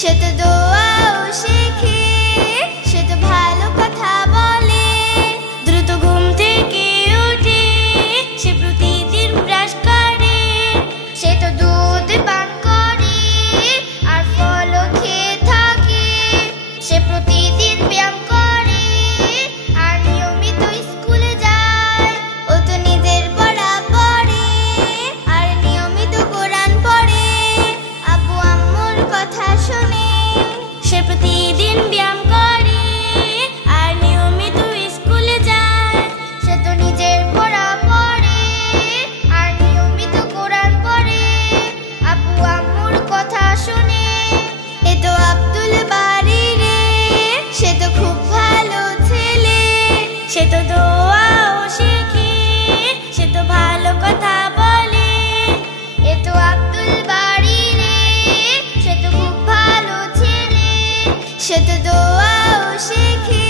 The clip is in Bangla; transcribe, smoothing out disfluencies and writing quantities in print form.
সে তো দোয়াও শেখে, সে তো ভালো কথা বলে। দ্রুত ঘুম থেকে উঠে সে প্রতিদিন ব্রাশ করে। সে তো দুধ পান করে আর ফলও খেয়ে থাকে। সে প্রতিদিন ব্যায়াম করে আর নিয়মিত স্কুলে যায়। ও তো নিজের পড়া পড়ে আর নিয়মিত কোরআন পড়ে। আব্বু আম্মুর কথা শুনে সে প্রতিদিন ব্যায়াম করে আর নিয়মিত স্কুলে যায়। সে তো নিজের পড়া পড়ে আর নিয়মিত কোরআন পড়ে। আব্বু আম্মুর কথা শুনে এ তো আব্দুল বারী রে, সে তো খুব ভালো ছেলে। সে তো দোয়াও শেখে, সে তো ভালো কথা বলে। এ তো আব্দুল বারী রে, সে তো খুব ভালো ছেলে। সে তো দোয়াও শেখে,